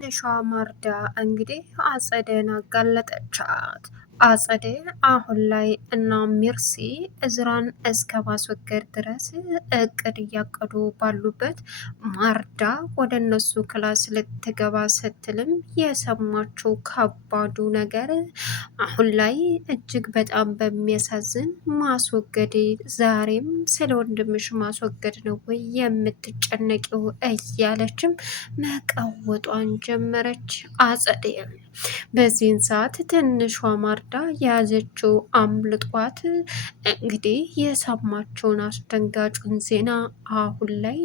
ትንሿ ማርዳ እንግዲህ አጸደን አጋለጠቻት። አጸደ አሁን ላይ እና ሜርሲ እዝራን እስከ ማስወገድ ድረስ እቅድ እያቀዱ ባሉበት ማርዳ ወደ እነሱ ክላስ ልትገባ ስትልም የሰማችው ከባዱ ነገር አሁን ላይ እጅግ በጣም በሚያሳዝን ማስወገድ ዛሬም ስለ ወንድምሽ ማስወገድ ነው ወይ የምትጨነቂው እያለችም መቀወጧን ጀመረች አጸዴ። በዚህን ሰዓት ትንሿ ማርዳ የያዘችው አምልጧት እንግዲህ የሰማችውን አስደንጋጩን ዜና አሁን ላይ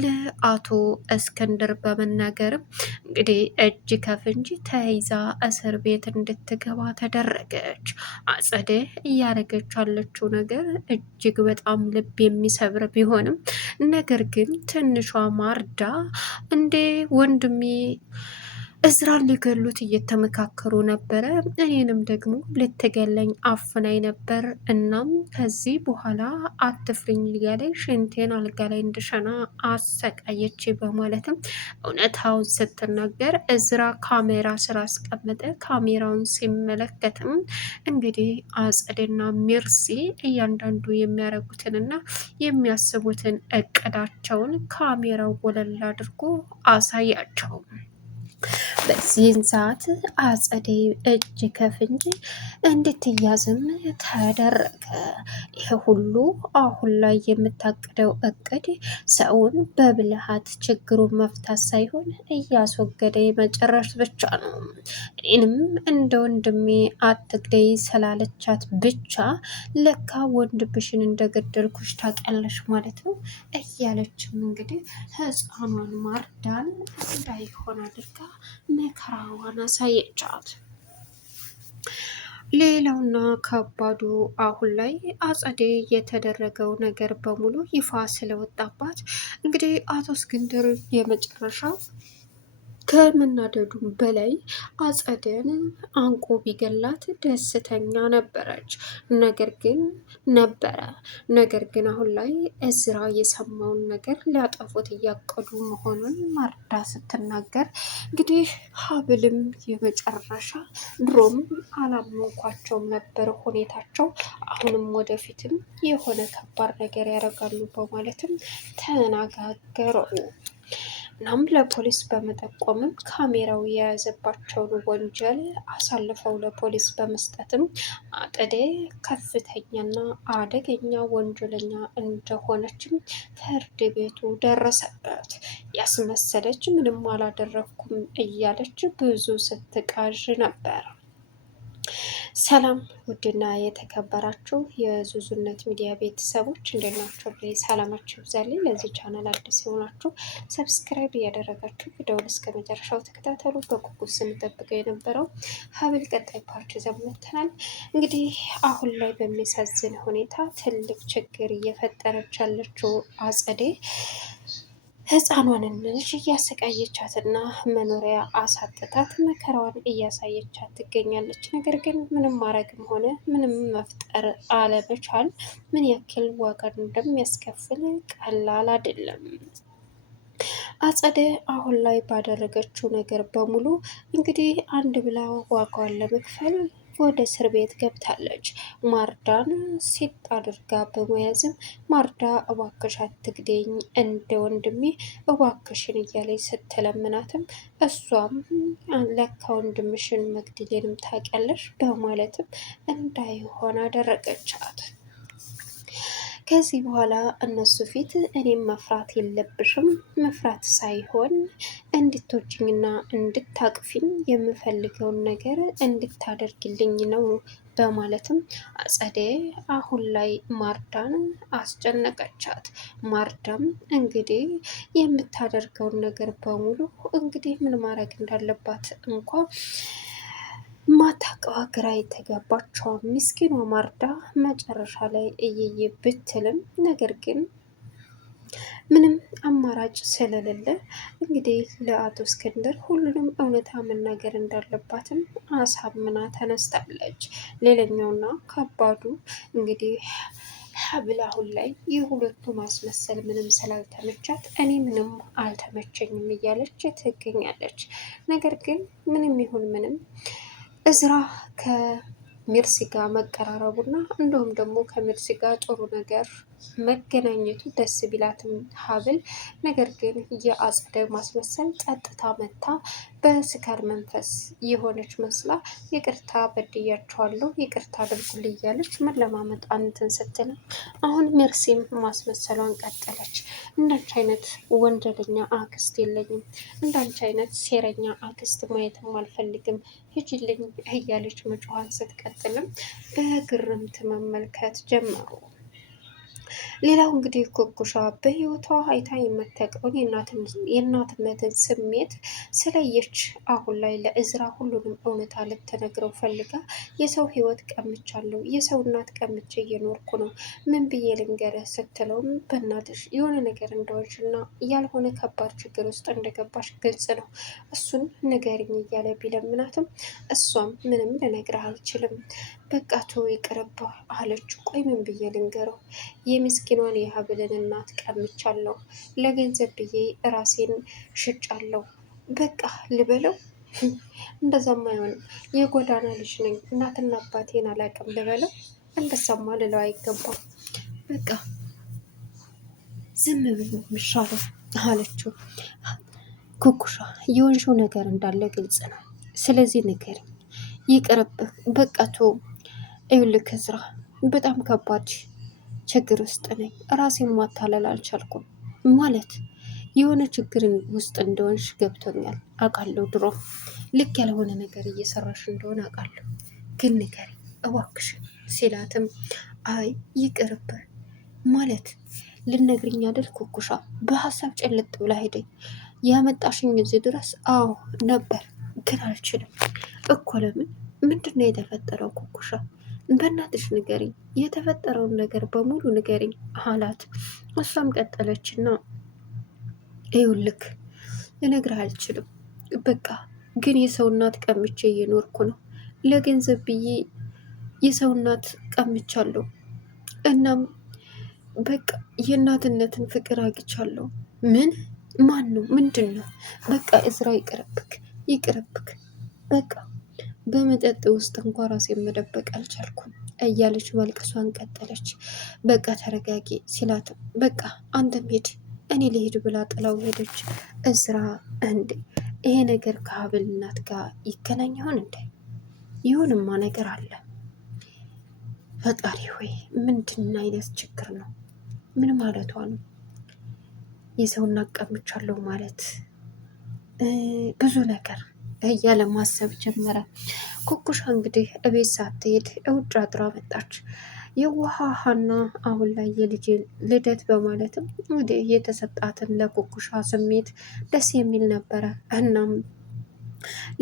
ለአቶ እስክንድር በመናገርም እንግዲህ እጅ ከፍንጅ ተይዛ እስር ቤት እንድትገባ ተደረገች። አጸደ እያደረገች ያለችው ነገር እጅግ በጣም ልብ የሚሰብር ቢሆንም ነገር ግን ትንሿ ማርዳ እንዴ ወንድሜ እዝራን ሊገሉት እየተመካከሩ ነበረ፣ እኔንም ደግሞ ልትገለኝ አፍናኝ ነበር። እናም ከዚህ በኋላ አትፍሪኝ እያለኝ ሽንቴን አልጋ ላይ እንድሸና አሰቃየች በማለትም እውነታውን ስትናገር እዝራ ካሜራ ስራ አስቀመጠ። ካሜራውን ሲመለከትም እንግዲህ አጸድና ሜርሲ እያንዳንዱ የሚያደርጉትንና የሚያስቡትን እቅዳቸውን ካሜራው ወለል አድርጎ አሳያቸው። በዚህን ሰዓት አጸዴ እጅ ከፍንጅ እንድትያዝም ተደረገ። ይህ ሁሉ አሁን ላይ የምታቅደው እቅድ ሰውን በብልሃት ችግሩን መፍታት ሳይሆን እያስወገደ መጨረስ ብቻ ነው። እኔንም እንደ ወንድሜ አትግደይ ስላለቻት ብቻ ለካ ወንድምሽን እንደገደልኩሽ ታውቂያለሽ ማለት ነው እያለችም እንግዲህ ህፃኗን ማርዳን እንዳይሆን አድርጋ መከራዋን አሳየቻት። ሌላውና ከባዱ አሁን ላይ አጸዴ የተደረገው ነገር በሙሉ ይፋ ስለወጣባት እንግዲህ አቶ እስክንድር የመጨረሻ ከመናደዱም በላይ አጸደን አንቆ ቢገላት ደስተኛ ነበረች። ነገር ግን አሁን ላይ እዝራ የሰማውን ነገር ሊያጠፉት እያቀዱ መሆኑን ማርዳ ስትናገር እንግዲህ ሀብልም የመጨረሻ ድሮም አላመንኳቸውም ነበር ሁኔታቸው፣ አሁንም ወደፊትም የሆነ ከባድ ነገር ያደርጋሉ በማለትም ተነጋገሩ። እናም ለፖሊስ በመጠቆምም ካሜራው የያዘባቸውን ወንጀል አሳልፈው ለፖሊስ በመስጠትም አጸደ ከፍተኛና አደገኛ ወንጀለኛ እንደሆነችም ፍርድ ቤቱ ደረሰበት። ያስመሰለች ምንም አላደረኩም እያለች ብዙ ስትቃዥ ነበር። ሰላም ውድና የተከበራችሁ የዙዙነት ሚዲያ ቤተሰቦች እንዴት ናችሁ? ሰላማችሁ ይብዛልኝ። ለዚህ ቻናል አዲስ የሆናችሁ ሰብስክራይብ እያደረጋችሁ ቪዲዮውን እስከ መጨረሻው ተከታተሉ። በጉጉት ስንጠብቀው የነበረው ሀብል ቀጣይ ፓርት ይዘን መጥተናል። እንግዲህ አሁን ላይ በሚያሳዝን ሁኔታ ትልቅ ችግር እየፈጠረች ያለችው አጸዴ ህፃኗንን ልጅ እያሰቃየቻትና መኖሪያ አሳጥታት መከራዋን እያሳየቻት ትገኛለች። ነገር ግን ምንም ማድረግም ሆነ ምንም መፍጠር አለመቻል ምን ያክል ዋጋ እንደሚያስከፍል ቀላል አይደለም። አጸደ አሁን ላይ ባደረገችው ነገር በሙሉ እንግዲህ አንድ ብላ ዋጋዋን ለመክፈል ወደ እስር ቤት ገብታለች። ማርዳን ሴት አድርጋ በመያዝም ማርዳ እባክሽ አትግደኝ እንደ ወንድሜ እባክሽን እያለች ስትለምናትም እሷም ለካ ወንድምሽን መግደሌንም ታውቂያለሽ በማለትም እንዳይሆን አደረገቻት። ከዚህ በኋላ እነሱ ፊት እኔም መፍራት የለብሽም፣ መፍራት ሳይሆን እንድትወጂኝና እንድታቅፊኝ የምፈልገውን ነገር እንድታደርግልኝ ነው በማለትም አጸደ አሁን ላይ ማርዳን አስጨነቀቻት። ማርዳም እንግዲህ የምታደርገውን ነገር በሙሉ እንግዲህ ምን ማድረግ እንዳለባት እንኳ ማታቀዋ ግራ የተጋባቸው ምስኪኗ ማርዳ መጨረሻ ላይ እየየ ብትልም ነገር ግን ምንም አማራጭ ስለሌለ እንግዲህ ለአቶ እስክንድር ሁሉንም እውነታ መናገር እንዳለባትም አሳምና ተነስታለች። ሌላኛውና ከባዱ እንግዲህ ሀብል አሁን ላይ የሁለቱ ማስመሰል ምንም ስላልተመቻት እኔ ምንም አልተመቸኝም እያለች ትገኛለች። ነገር ግን ምንም ይሁን ምንም እዝራ ከሜርሲ ጋር መቀራረቡና እንዲሁም ደግሞ ከሜርሲ ጋር ጥሩ ነገር መገናኘቱ ደስ ቢላትም ሀብል ነገር ግን የአጸደ ማስመሰል ጸጥታ መታ በስካር መንፈስ የሆነች መስላ ይቅርታ በድያቸዋለሁ ይቅርታ አድርጉልኝ እያለች መለማመጥ አንትን ስትል አሁን ሜርሲም ማስመሰሏን ቀጠለች። እንዳንቺ አይነት ወንጀለኛ አክስት የለኝም፣ እንዳንቺ አይነት ሴረኛ አክስት ማየትም አልፈልግም፣ ሂጂልኝ እያለች መጮኋን ስትቀጥልም በግርምት መመልከት ጀመሩ። ሌላው እንግዲህ ኩኩሻ በህይወቷ አይታ የምታውቀውን የእናትነትን ስሜት ስለየች አሁን ላይ ለእዝራ ሁሉንም እውነታ ልትነግረው ፈልጋ የሰው ህይወት ቀምቻለሁ፣ የሰው እናት ቀምቼ እየኖርኩ ነው፣ ምን ብዬ ልንገርህ ስትለውም በእናትሽ የሆነ ነገር እንደሆንሽና ያልሆነ ከባድ ችግር ውስጥ እንደገባሽ ግልጽ ነው፣ እሱን ንገሪኝ እያለ ቢለምናትም እሷም ምንም ልነግርህ አልችልም፣ በቃ ተው ይቅርብህ አለችው። ቆይ ምን ብዬ ልንገረው? የምስኪኗን የሀብልን እናት ቀምቻለሁ፣ ለገንዘብ ብዬ ራሴን ሽጫለሁ፣ በቃ ልበለው? እንደዛማ አይሆንም፣ የጎዳና ልጅ ነኝ፣ እናትና አባቴን አላውቅም ልበለው? እንደዛማ ልለው አይገባም፣ በቃ ዝም ብሎ የሚሻለው አለችው። ኩኩሻ የወንሹ ነገር እንዳለ ግልጽ ነው፣ ስለዚህ ንገሪኝ፣ ይቅርብህ፣ በቃ ተው። ይኸውልህ እዝራ በጣም ከባድ ችግር ውስጥ ነኝ፣ ራሴን ማታለል አልቻልኩም። ማለት የሆነ ችግር ውስጥ እንደሆንሽ ገብቶኛል አውቃለሁ፣ ድሮ ልክ ያልሆነ ነገር እየሰራሽ እንደሆነ አውቃለሁ፣ ግን ንገሪኝ እባክሽን ሲላትም አይ ይቅርብህ ማለት ልነግርኝ አይደል ኩኩሻ፣ በሀሳብ ጭልጥ ብላ ሄደኝ ያመጣሽኝ እዚህ ድረስ አዎ ነበር፣ ግን አልችልም እኮ። ለምን? ምንድን ነው የተፈጠረው ኩኩሻ? በእናትሽ ንገሪኝ፣ የተፈጠረውን ነገር በሙሉ ንገሪኝ አላት። እሷም ቀጠለችና ይኸውልህ ልነግርህ አልችልም፣ በቃ ግን የሰው እናት ቀምቼ እየኖርኩ ነው፣ ለገንዘብ ብዬ የሰው እናት ቀምቻለሁ። እናም በቃ የእናትነትን ፍቅር አግቻለሁ። ምን? ማን ነው? ምንድን ነው? በቃ እዝራ ይቅርብክ፣ ይቅርብክ በቃ በመጠጥ ውስጥ እንኳ ራሴን መደበቅ አልቻልኩም እያለች መልቀሷን ቀጠለች። በቃ ተረጋጊ ሲላትም በቃ አንተም ሄድ እኔ ልሄድ ብላ ጥላው ሄደች። እዝራ እንዴ ይሄ ነገር ከሀብል እናት ጋር ይገናኝ ይሆን እንዴ? ይሁንማ ነገር አለ። ፈጣሪ ሆይ ምንድን አይነት ችግር ነው? ምን ማለቷ ነው? የሰውን አቀምቻለሁ ማለት ብዙ ነገር እያለ ማሰብ ጀመረ። ኩኩሻ እንግዲህ እቤት ሳትሄድ ውጭ አድራ መጣች። የውሃ ሀና አሁን ላይ የልጅ ልደት በማለትም እንግዲህ የተሰጣትን ለኩኩሻ ስሜት ደስ የሚል ነበረ። እናም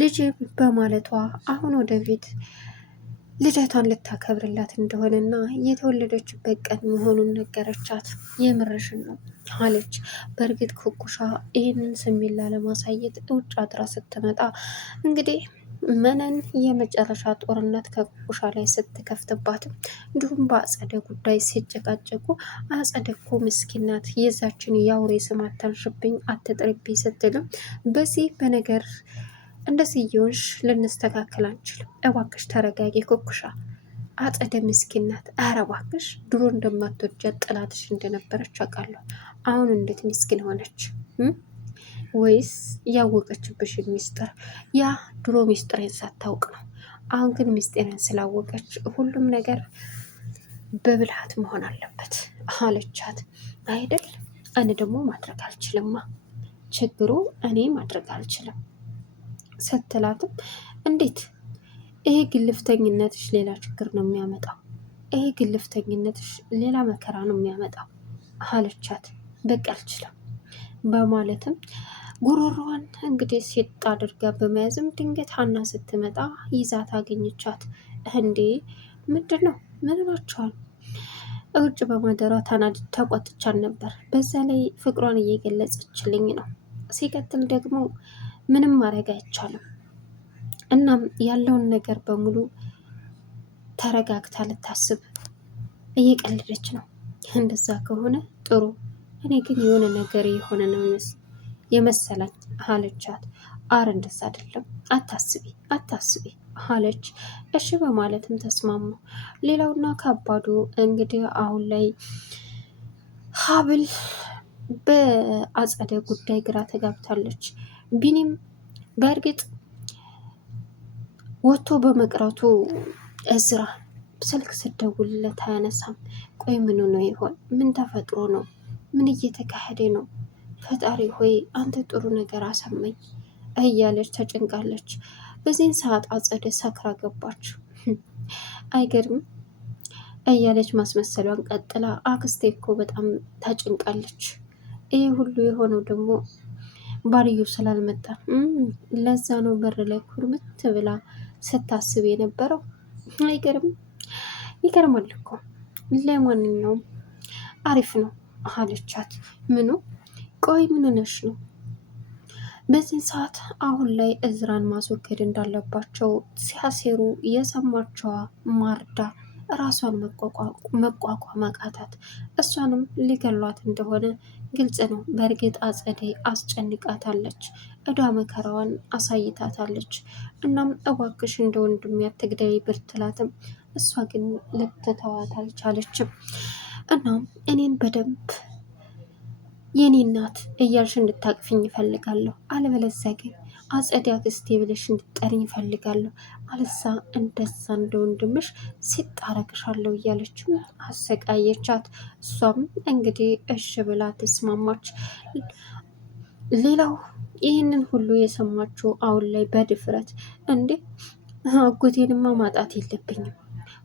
ልጅ በማለቷ አሁን ወደፊት ልደቷን ልታከብርላት እንደሆነና የተወለደችበት ቀን መሆኑን ነገረቻት። የምርሽን ነው አለች። በእርግጥ ኩኩሻ ይህንን ስሜት ላለማሳየት ውጭ አድራ ስትመጣ እንግዲህ መነን የመጨረሻ ጦርነት ከኩኩሻ ላይ ስትከፍትባትም እንዲሁም በአጸደ ጉዳይ ሲጨቃጨቁ አጸደ እኮ ምስኪናት የዛችን የአውሬ ስም አታንሽብኝ አትጥሪብኝ ስትልም በዚህ በነገር እንደዚህ እየሆንሽ ልንስተካከል አንችልም፣ እባክሽ ተረጋጊ ኩኩሻ፣ አጸደ ምስኪናት፣ ኧረ እባክሽ ድሮ እንደማትወጃት ጥላትሽ እንደነበረች አውቃለሁ። አሁን እንዴት ምስኪን ሆነች? ወይስ ያወቀችብሽን ሚስጥር? ያ ድሮ ሚስጥሬን ሳታውቅ ነው። አሁን ግን ሚስጥሬን ስላወቀች ሁሉም ነገር በብልሃት መሆን አለበት አለቻት። አይደል? እኔ ደግሞ ማድረግ አልችልማ፣ ችግሩ እኔ ማድረግ አልችልም ስትላትም እንዴት? ይሄ ግልፍተኝነትሽ ሌላ ችግር ነው የሚያመጣው፣ ይሄ ግልፍተኝነትሽ ሌላ መከራ ነው የሚያመጣው አለቻት። በቃ አልችልም በማለትም ጉሮሮዋን እንግዲህ ሴት አድርጋ በመያዝም ድንገት ሀና ስትመጣ ይዛት አገኘቻት። እንዴ ምንድን ነው? ምን ናቸዋል? ውጭ በማደሯ ተቆጥቻን ነበር። በዛ ላይ ፍቅሯን እየገለጸችልኝ ነው። ሲቀጥል ደግሞ ምንም ማድረግ አይቻልም። እናም ያለውን ነገር በሙሉ ተረጋግታ ልታስብ እየቀለደች ነው። እንደዛ ከሆነ ጥሩ፣ እኔ ግን የሆነ ነገር የሆነ ነው የመሰለኝ አለቻት። አረ እንደዛ አይደለም፣ አታስቢ አታስቢ አለች። እሺ በማለትም ተስማሙ። ሌላውና ከባዱ እንግዲህ አሁን ላይ ሀብል በአጸደ ጉዳይ ግራ ተጋብታለች። ቢኒም በእርግጥ ወጥቶ በመቅረቱ እዝራ ስልክ ስደውልለት አያነሳም። ቆይ ምን ነው ይሆን? ምን ተፈጥሮ ነው? ምን እየተካሄደ ነው? ፈጣሪ ሆይ አንተ ጥሩ ነገር አሰማኝ እያለች ተጨንቃለች። በዚህን ሰዓት አጸደ ሰክራ ገባች። አይገርም እያለች ማስመሰሏን ቀጥላ አክስቴ እኮ በጣም ታጭንቃለች። ይህ ሁሉ የሆነው ደግሞ ባልዩ ስላልመጣ ለዛ ነው በር ላይ ኩርምት ብላ ስታስብ የነበረው። አይገርም ይገርማል እኮ። ለማንኛውም አሪፍ ነው አለቻት። ምኑ? ቆይ ምን ነሽ ነው? በዚህ ሰዓት አሁን ላይ እዝራን ማስወገድ እንዳለባቸው ሲያሴሩ የሰማቸዋ ማርዳ ራሷን መቋቋም አቃታት። እሷንም ሊገሏት እንደሆነ ግልጽ ነው። በእርግጥ አጸዴ አስጨንቃታለች፣ እዳ መከራዋን አሳይታታለች። እናም እባክሽ እንደ ወንድም ያትግደይ ብርትላትም እሷ ግን ልትተዋት አልቻለችም። እናም እኔን በደንብ የኔ እናት እያልሽ እንድታቅፍኝ ይፈልጋለሁ፣ አለበለዚያ ግን አጸዲ አክስቴ ብለሽ እንድጠሪኝ ይፈልጋለሁ፣ አለዛ እንደዛ እንደ ወንድምሽ ሲጣረግሻለሁ እያለችም አሰቃየቻት። እሷም እንግዲህ እሽ ብላ ተስማማች። ሌላው ይህንን ሁሉ የሰማችው አሁን ላይ በድፍረት እንዴ አጎቴንማ ማጣት የለብኝም፣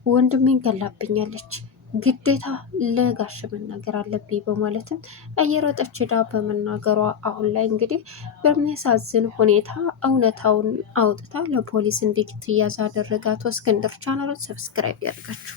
ወንድሜን ገላብኛለች፣ ግዴታ ለጋሽ መናገር አለብኝ በማለትም እየሮጠች ሄዳ በመናገሯ አሁን ላይ እንግዲህ በሚያሳዝን ሁኔታ እውነታውን አውጥታ ለፖሊስ እንድትያዝ አደረጋት። እስክንድር ቻናሉን ሰብስክራይብ ያድርጋችሁ።